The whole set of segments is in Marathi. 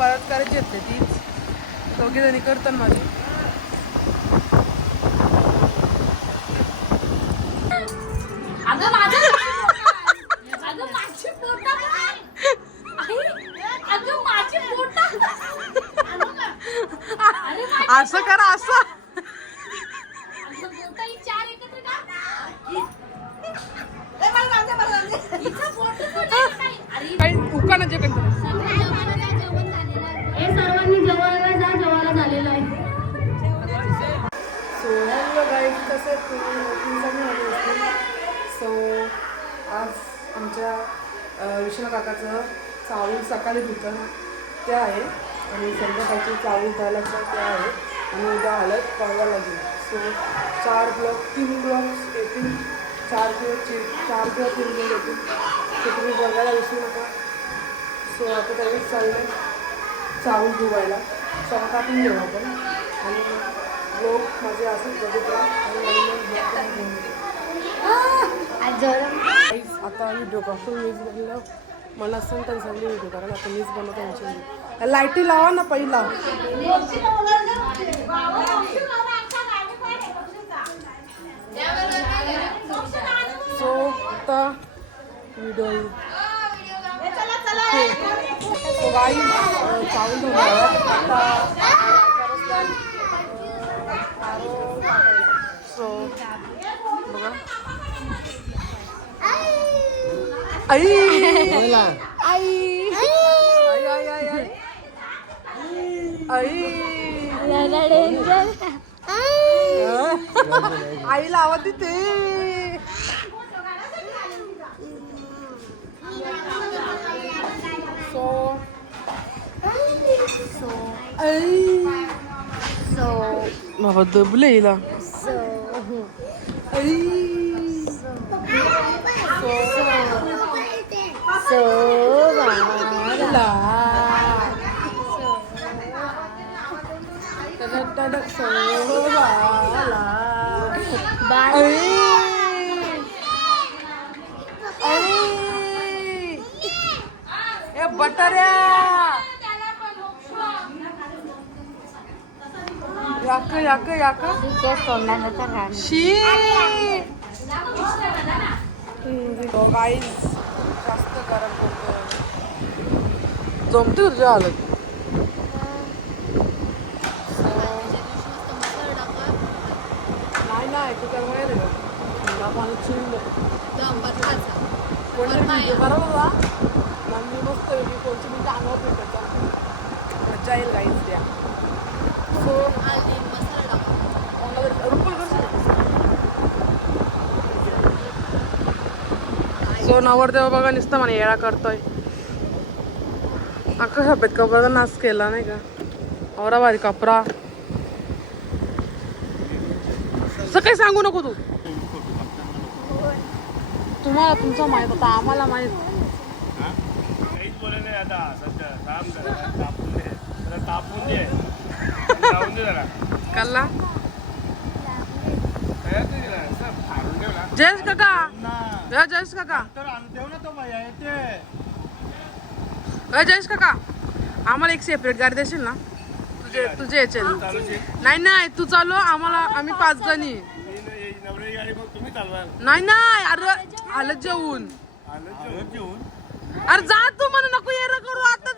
परत करायची घेतली तीच दोघी जणी करतात माझी. असं करा असं काही उकानाचे सर्वांनी जेवायला जा, जेवायला झालेलं आहे. सो हॅलो गाईज, कसे सो आज आमच्या विष्णू काकाचं चावल सकाळी धुतं ते आहे आणि संध्याकाळची चावल धुवायला ते आहे आणि उद्या हळद परवा लागेल. सो 3 ब्लॉक्स येतील, 4 किंवा 3 ब्लॉक येतील. सो तुम्ही बघायला विसरू नका. सो आता त्यावेळेस चाललं आहे चावल धुवायला. सो आता आपण घेऊ आपण आणि लोक माझे असंच बघितला आणि आता व्हिडिओ करतो मीच बनलं. मला असं त्यांनी सांगली व्हिडिओ कारण आता मीच बनवतो त्यांची. लाईटी लावा ना पहिला. सो आता व्हिडिओ तो गाई चावल धुवायला आता सो बघा आई आई आईला आवाज देते. बाबा दबले हिला. बटाऱ्या याक शी गाईज जास्त गरम करतो. जमते तुझ्या हालत. नाही तू काय माहिती का पाणी चिरलं बरोबर मी मस्त वेगळी कोणची मी अंगावर भेटायचा मजा येईल गाईज द्या. सो सो नवरदेव बघा नुसतं मला येळा करतोय. अख्खा सफेद कपड्याचा नाश केला नाही का. आवरा भारी कपडा. असं काही सांगू नको तू. तुम्हाला तुमचं माहित होता आम्हाला माहित. कल्ला जयेश काका जयेश काका जयेश काका आम्हाला एक सेपरेट गाडी देशील ना. तुझे याचे नाही तू चालव आम्हाला. आम्ही 5 जणी. नाही अरे हालत जेवून अरे जा तू मला नको येणं करू आता.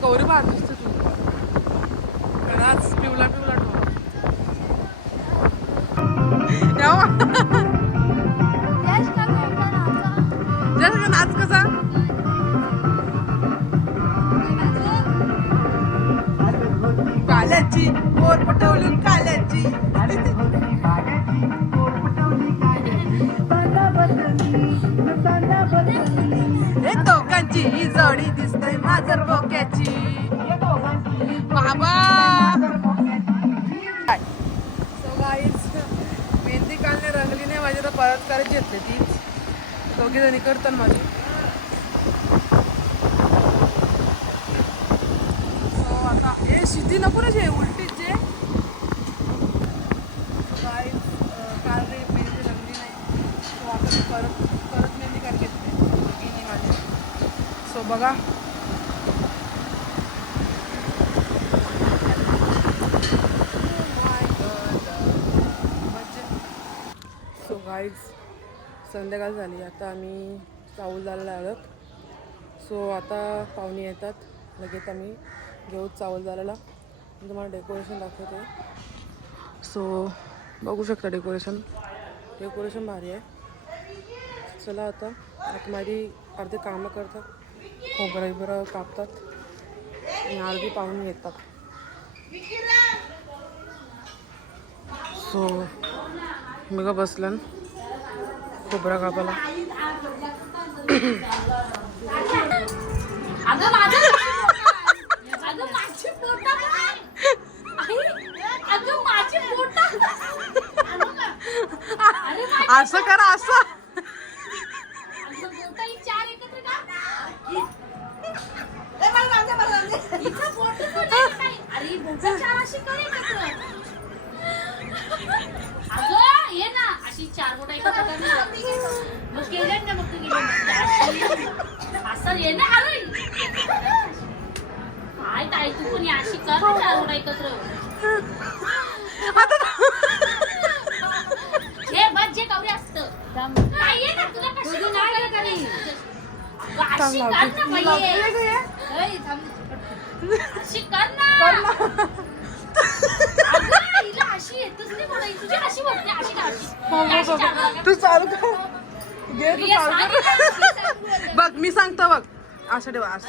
गौरी बाहेर दिसते तू पिवला नाच कसा काल्याची पोर पटवली काल्याची. हे दोघांची ही जोडी दिसतय माझर बोक्याची बाबा. सो गाईज मेहंदी काढणे रंगली नाही माझी तर परत करायची घेतली तीच दोघी जणी करतात माझी. ती नको ना जे उलटीच जे काय काल रे मेहंदी रंगली नाही तो आता मी परत परत मेहंदी कर घेतली माझे सो बघा सो गाईज संध्याकाळ झाली आता आम्ही चाऊल जायला आलोत सो आता पाहुणे येतात लगेच आम्ही घेऊ चावल जायला तुम्हाला डेकोरेशन दाखवते सो बघू शकता डेकोरेशन भारी आहे चला आता आतमध्ये अर्धे कामं करतात खोबरं कापतात आणि अर्धी पाहुणे येतात सो मी का बसलन खोबरा कापायला असं करा असं चार बोटा एकत्र मग केले ना मग असं ये ना काय ताई तू पण अशी कर ना चार बोटा एकत्र हे बस जे कवरे असतं काय ये ना तुला कशी नाही करी अशी कर ना बाई अशी कर ना अशी येतच नाही मला तुझी अशी वाटते अशी का तू चालू कर घे तू चालू कर बघ मी सांगतो बघ असं ठेवा असं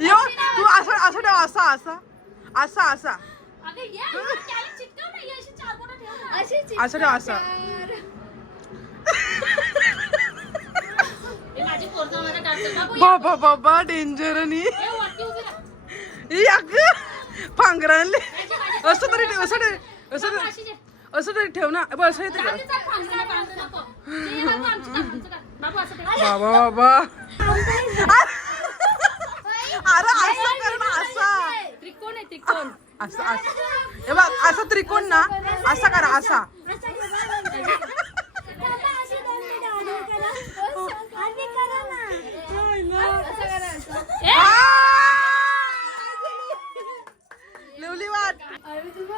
यो तू असं असं ठेवा असा असा असा असा असं ठेवा असं बाबा बाबा डेंजर आणि पांघरांले असं तरी ठेव असं तरी ठेव ना असं येते का बाबा बाबा अरे असं कर ना असा त्रिकोण आहे त्रिकोण असं असं हे बघ असं त्रिकोण ना असा करा असा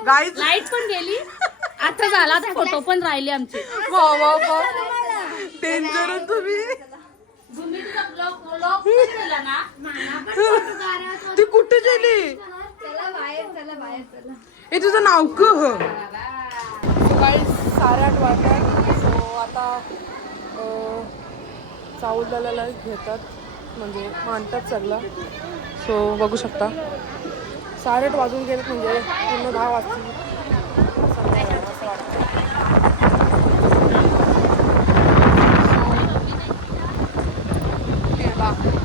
गाईज लाईट पण गेली आता झाला फोटो पण राहिले आमचे डेंजर तुम्ही ती कुठे गेली हे तुझं नाव क गाईज 8:30 वाजतात सो आता चाऊल दलाला घेतात म्हणजे मांडतात सगळं सो बघू शकता 8:30 वाजून गेले म्हणजे पूर्ण 10 वाजतील असं वाटतं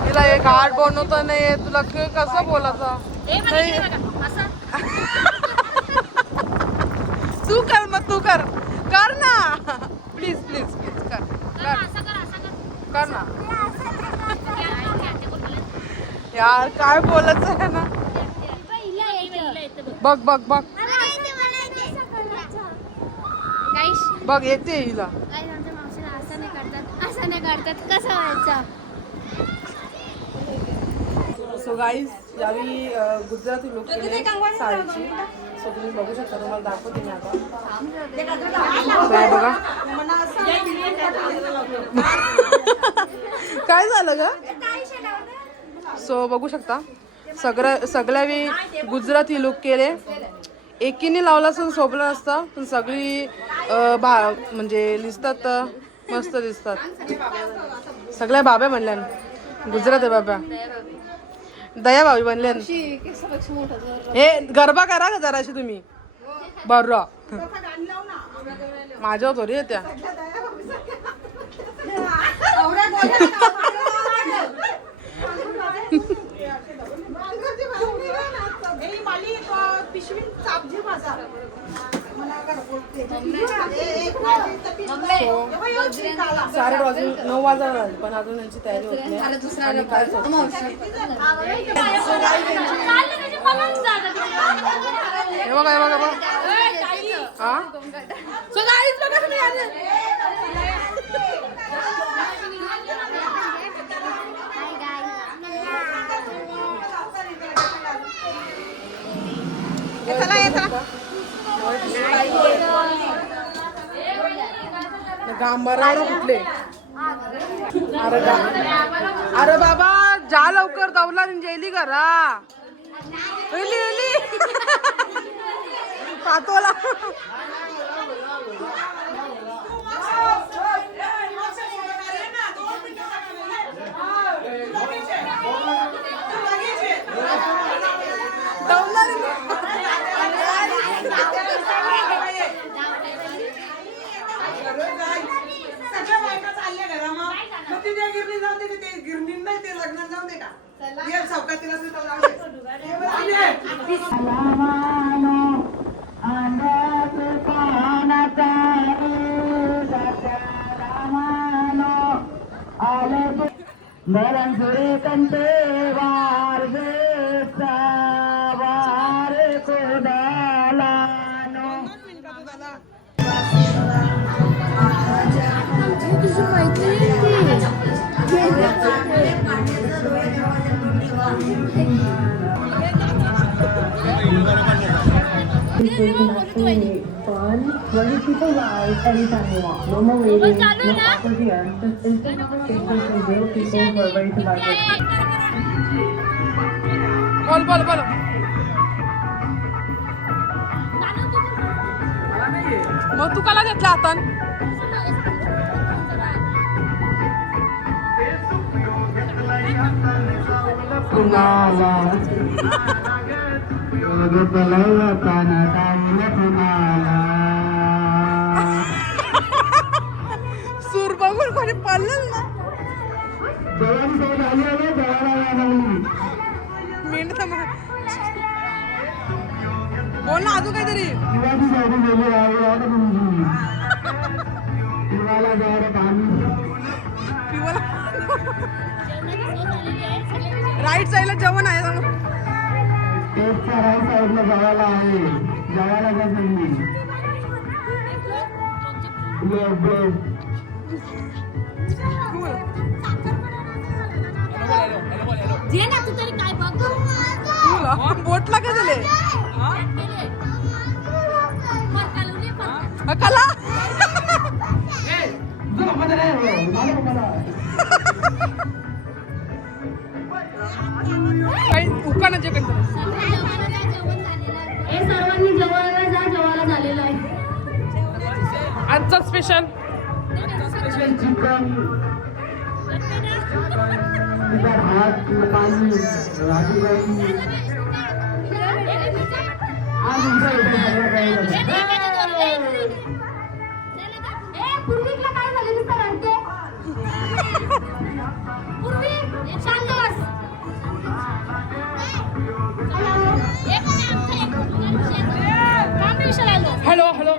तिला एक आर्ट बनवता नाही तुला कसं बोलायचं तू कर मग तू कर ना प्लीज प्लीज प्लीज कर ना यार काय बोलायचं आहे ना बघ बघ बघ बघ येते हिला असं नाही करतात कसं व्हायचं सो गाईज यावेळी गुजराती लोक साडीची सो तुम्ही बघू शकता तुम्हाला दाखवते मी आता बघा काय झालं ग सो बघू शकता सगळ्या गुजराती लुक केले एकीने लावला असं सोपलं नसतं पण सगळी म्हणजे दिसतात मस्त दिसतात सगळ्या बाब्या म्हणल्या गुजराती बाब्या दया भावी बनल्या हे गरबा करा का जराशी तुम्ही बरं माझ्यावर थोडी येत्या साडे वाजून 9 वाजायला आले पण अजून यांची तयारी होत नाही आणि काय हे बघा हे बघा बघा हा सो गाईज बघा तुम्ही गांबारावर कुठले अरे बाबा जा लवकर दौला जेली करा पातोला Melanjuri kante war desa war kodalano. Fun. When you people ride anytime you want. No more waiting. No offer here. Just instant conversations and real people who are ready to ride with you. बोल बोल बोल मग तू काला घेतला हातान सूर बघून कोणी पडलं ना मेंढ बोल ना अजून काहीतरी राईट साईडला जेवण आहे ना राईट साईडला जेवायला आहे जेवायला जात नाही जे ना तू तरी काय बघ बोटला काय झाले कला काही उकानाचे काही सर्वांनी जेवायला जा जेवायला झालेलं आहे आजचा स्पेशल चिकन भात पाणी पूर्वीला काय झालेलं सर आणते पूर्वी शांत बस हॅलो हॅलो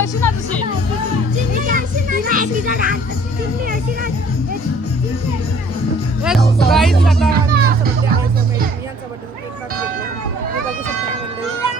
अशी ना तशी गाईज आता यांचा बड्डे केक काप घेतला हे बघू शकता मंडळी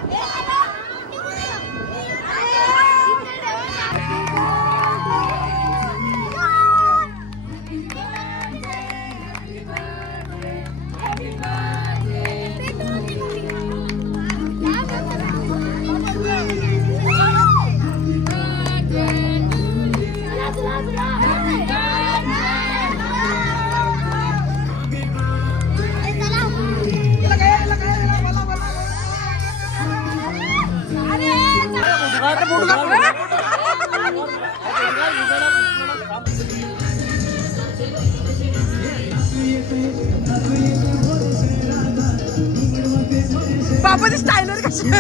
बाबाची स्टाईलवर कशी